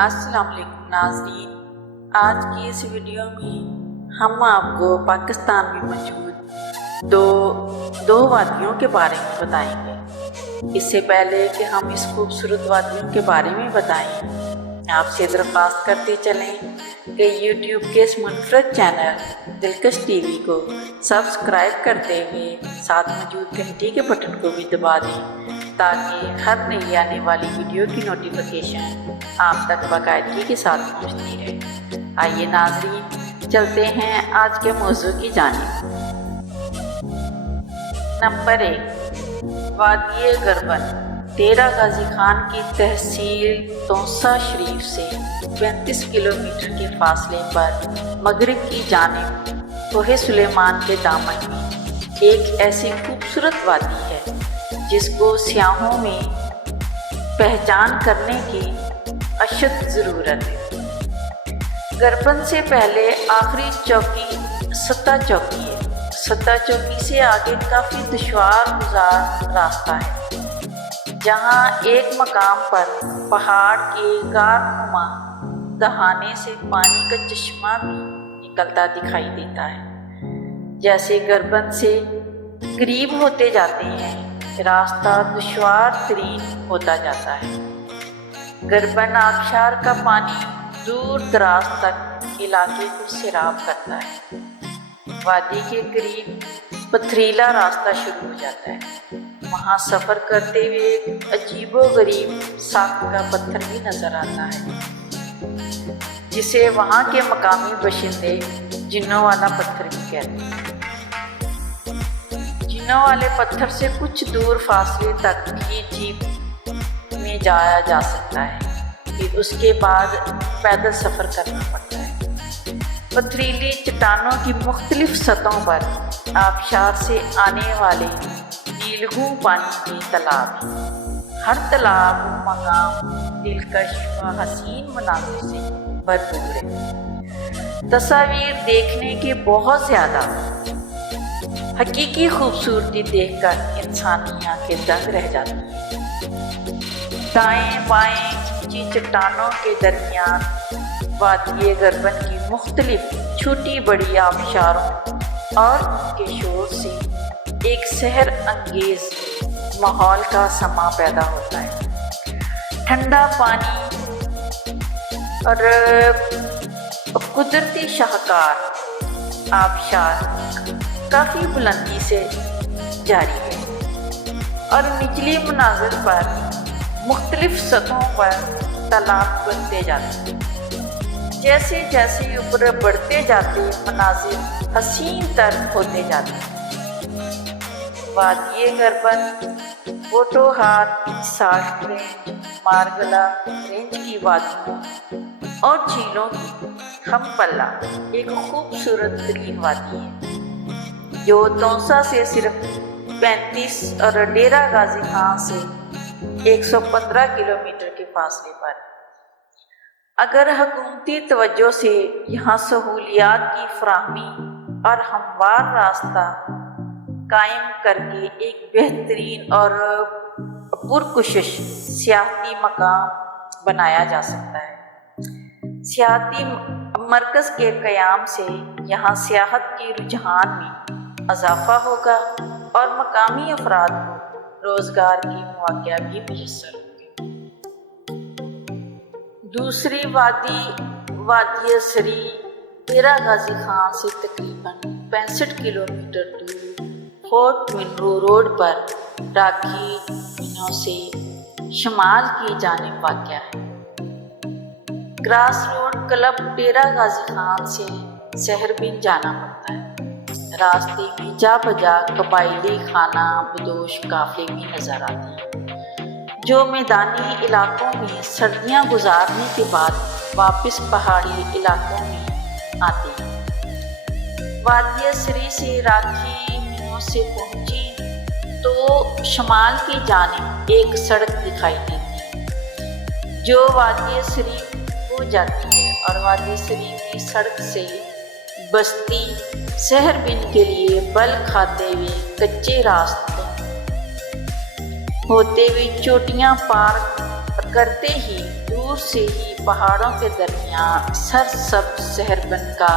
السلام علیکم ناظرین، آج کی اس ویڈیو میں ہم آپ کو پاکستان میں موجود دو وادیوں کے بارے میں بتائیں گے۔ اس سے پہلے کہ ہم اس خوبصورت وادیوں کے بارے میں بتائیں، آپ سے درخواست کرتے چلیں کہ یوٹیوب کے اس منفرد چینل دلکش ٹی وی کو سبسکرائب کرتے ہوئے ساتھ موجود گھنٹی کے بٹن کو بھی دبا دیں تاکہ ہر نئی آنے والی ویڈیو کی نوٹیفیکیشن آپ تک باقاعدگی کے ساتھ پہنچتی رہے۔ آئیے ناظرین، چلتے ہیں آج کے موضوع کی جانب۔ نمبر 1، وادی گربن ڈیرہ غازی خان کی تحصیل تونسا شریف سے 35 کلومیٹر کے فاصلے پر مغرب کی جانب کوہ سلیمان کے دامن میں ایک ایسی خوبصورت وادی ہے جس کو سیاحوں میں پہچان کرنے کی اشد ضرورت ہے۔ گربن سے پہلے آخری چوکی ستہ چوکی ہے۔ ستہ چوکی سے آگے کافی دشوار گزار راستہ ہے، جہاں ایک مقام پر پہاڑ کے غارنما دہانے سے پانی کا چشمہ بھی نکلتا دکھائی دیتا ہے۔ جیسے گربن سے قریب ہوتے جاتے ہیں، راستہ دشوار ترین ہوتا جاتا ہے۔ گربن آبشار کا پانی دور دراز تک علاقے کو سیراب کرتا ہے۔ وادی کے قریب پتھریلا راستہ شروع ہو جاتا ہے۔ وہاں سفر کرتے ہوئے ایک عجیب و غریب ساخت کا پتھر بھی نظر آتا ہے، جسے وہاں کے مقامی باشندے جنوں والا پتھر بھی کہتے ہیں۔ جنوں والے پتھر سے کچھ دور فاصلے تک بھی جیپ میں جایا جا سکتا ہے، پھر اس کے بعد پیدل سفر کرنا پڑتا ہے۔ پتھریلی چٹانوں کی مختلف سطحوں پر آبشار سے آنے والے نیلگوں پانی کے تالاب ہیں۔ ہر تالاب و مقام دلکش و حسین مناظر سے بھرپور ہے۔ تصاویر دیکھنے کے بہت زیادہ، حقیقی خوبصورتی دیکھ کر انسانی آنکھیں دنگ رہ جاتی ہیں۔ دائیں بائیں اونچی چٹانوں کے درمیان وادی گربن کی مختلف چھوٹی بڑی آبشاروں اور ان کے شور سے ایک سحر انگیز ماحول کا سما پیدا ہوتا ہے۔ ٹھنڈا پانی اور قدرتی شاہکار آبشار کافی بلندی سے جاری ہے، اور نچلی مناظر پر مختلف سطحوں پر تالاب بنتے جاتے ہیں۔ جیسے جیسے اوپر بڑھتے جاتے مناظر حسین تر ہوتے جاتے ہیں۔ وادی گربن Potohar salt range, Margalla range کی وادیوں اور جھیلوں کی ہم پلہ ایک خوبصورت ترین وادی ہے، جو تونسا سے صرف 35 اور ڈیرہ غازی خان سے 115 کلومیٹر کے فاصلے پر۔ اگر حکومتی توجہ سے یہاں سہولیات کی فراہمی اور ہموار راستہ قائم کر کے ایک بہترین اور پرکشش سیاحتی مقام بنایا جا سکتا ہے۔ سیاحتی مرکز کے قیام سے یہاں سیاحت کے رجحان میں اضافہ ہوگا اور مقامی افراد کو روزگار کے مواقع بھی میسر ہوں گے۔ دوسری وادی سری ڈیرہ غازی خان سے تقریباً 65 کلومیٹر دور فورٹ منرو روڈ پر راکھی مینوں سے شمال کی جانب واقع ہے۔ Cross road club Dera Ghazi Khan سے سحر بن جانا پڑتا ہے۔ راستے میں جا بجا قبائلی خانہ بدوش قافلے بھی نظر آتے ہیں، جو میدانی علاقوں میں سردیاں گزارنے کے بعد واپس پہاڑی علاقوں میں آتے ہیں۔ وادی سری سے راکھی مینوں سے پہنچی تو شمال کی جانب ایک سڑک دکھائی دیتی ہے جو وادی سری کو جاتی ہے، اور وادی سری کی سڑک سے بستی سحر بن کے لیے بل کھاتے ہوئے کچے راستوں ہوتے ہوئے چوٹیاں پار کرتے ہی دور دور سے ہی پہاڑوں کے درمیان سرسبز شہربن کا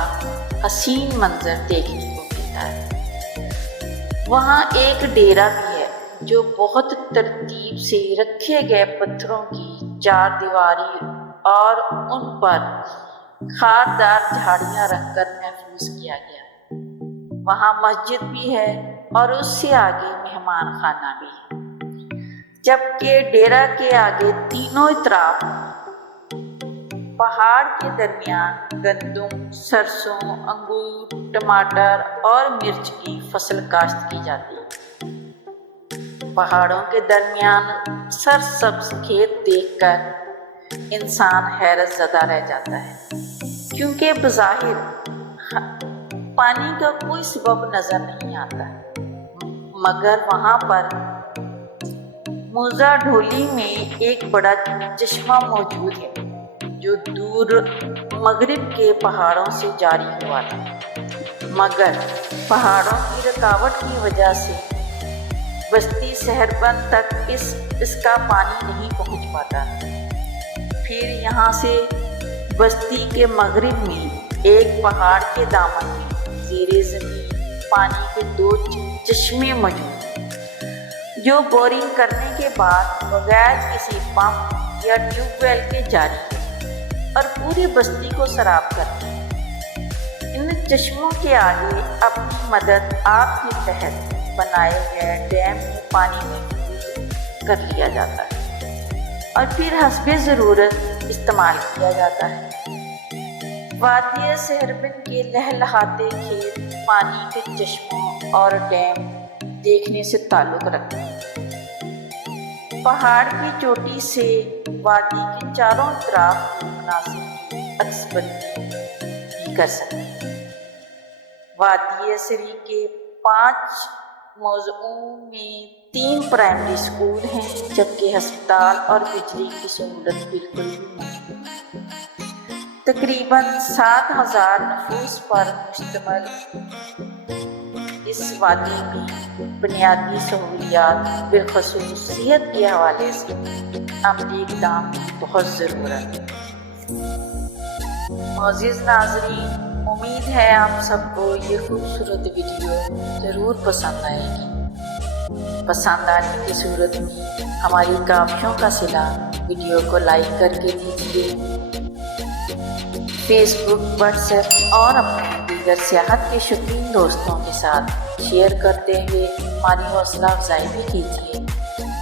حسین منظر دیکھنے کو ملتا ہے۔ وہاں ایک ڈیرا بھی ہے جو بہت ترتیب سے رکھے گئے پتھروں کی چار دیواری اور ان پر خاردار جھاڑیاں رکھ کر محفوظ کیا گیا۔ وہاں مسجد بھی ہے اور اس سے آگے مہمان خانہ بھی ہے، جبکہ ڈیرا کے آگے تینوں اطراف پہاڑ کے درمیان گندم، سرسوں، انگور، ٹماٹر اور مرچ کی فصل کاشت کی جاتی ہے۔ پہاڑوں کے درمیان سرسبز کھیت دیکھ کر انسان حیرت زدہ رہ جاتا ہے، کیونکہ بظاہر پانی کا کوئی سبب نظر نہیں آتا، مگر وہاں پر موزہ ڈھولی میں ایک بڑا چشمہ موجود ہے جو دور مغرب کے پہاڑوں سے جاری ہوا تھا، مگر پہاڑوں کی رکاوٹ کی وجہ سے بستی شہربن تک اس کا پانی نہیں پہنچ پاتا۔ پھر یہاں سے بستی کے مغرب میں ایک پہاڑ کے دامن میں زیر زمین پانی کے 2 چشمے موجود ہیں جو بورنگ کرنے کے بعد بغیر کسی پمپ یا ٹیوب ویل کے جاری ہیں اور پوری بستی کو سیراب کرتے ہیں۔ ان چشموں کے آگے اپنی مدد آپ کے تحت بنائے گئے ڈیم میں پانی محفوظ کر لیا جاتا ہے اور پھر حسب ضرورت استعمال کیا جاتا ہے۔ وادی شہربن کے لہلہاتے کھیت پانی کے چشموں اور ڈیم دیکھنے سے تعلق رکھتے ہیں۔ پہاڑ کی چوٹی سے وادی کے چاروں طرف مناظر کی عکس بندی بھی کر سکتے ہیں۔ وادی سری کے 5 موضعوں میں 3 پرائمری اسکول ہیں، جبکہ ہسپتال اور بجلی کی سہولت بالکل بھی نہیں ہے۔ تقریباً 7,000 نفوس پر مشتمل اس وادی میں بنیادی سہولیات بالخصوص صحت کے حوالے سے عملی اقدام کی بہت ضرورت ہے۔ معزز ناظرین، امید ہے آپ سب کو یہ خوبصورت ویڈیو ضرور پسند آئے گی۔ پسند آنے کی صورت میں ہماری کاوشوں کا صلہ ویڈیو کو لائک کر کے دیجیے۔ فیس بک، واٹس ایپ اور اپنے دیگر سیاحت کے شوقین دوستوں کے ساتھ شیئر کرتے ہوئے ہماری حوصلہ افزائی بھی کیجیے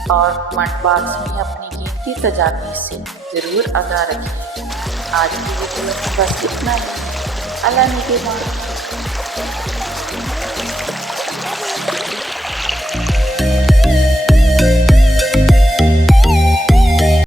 اور کمنٹ باکس میں اپنی قیمتی تجاویز سے ضرور آگاہ رکھیے۔ آج کی ویڈیو میں بس اتنا ہی۔ اللہ نگہبان۔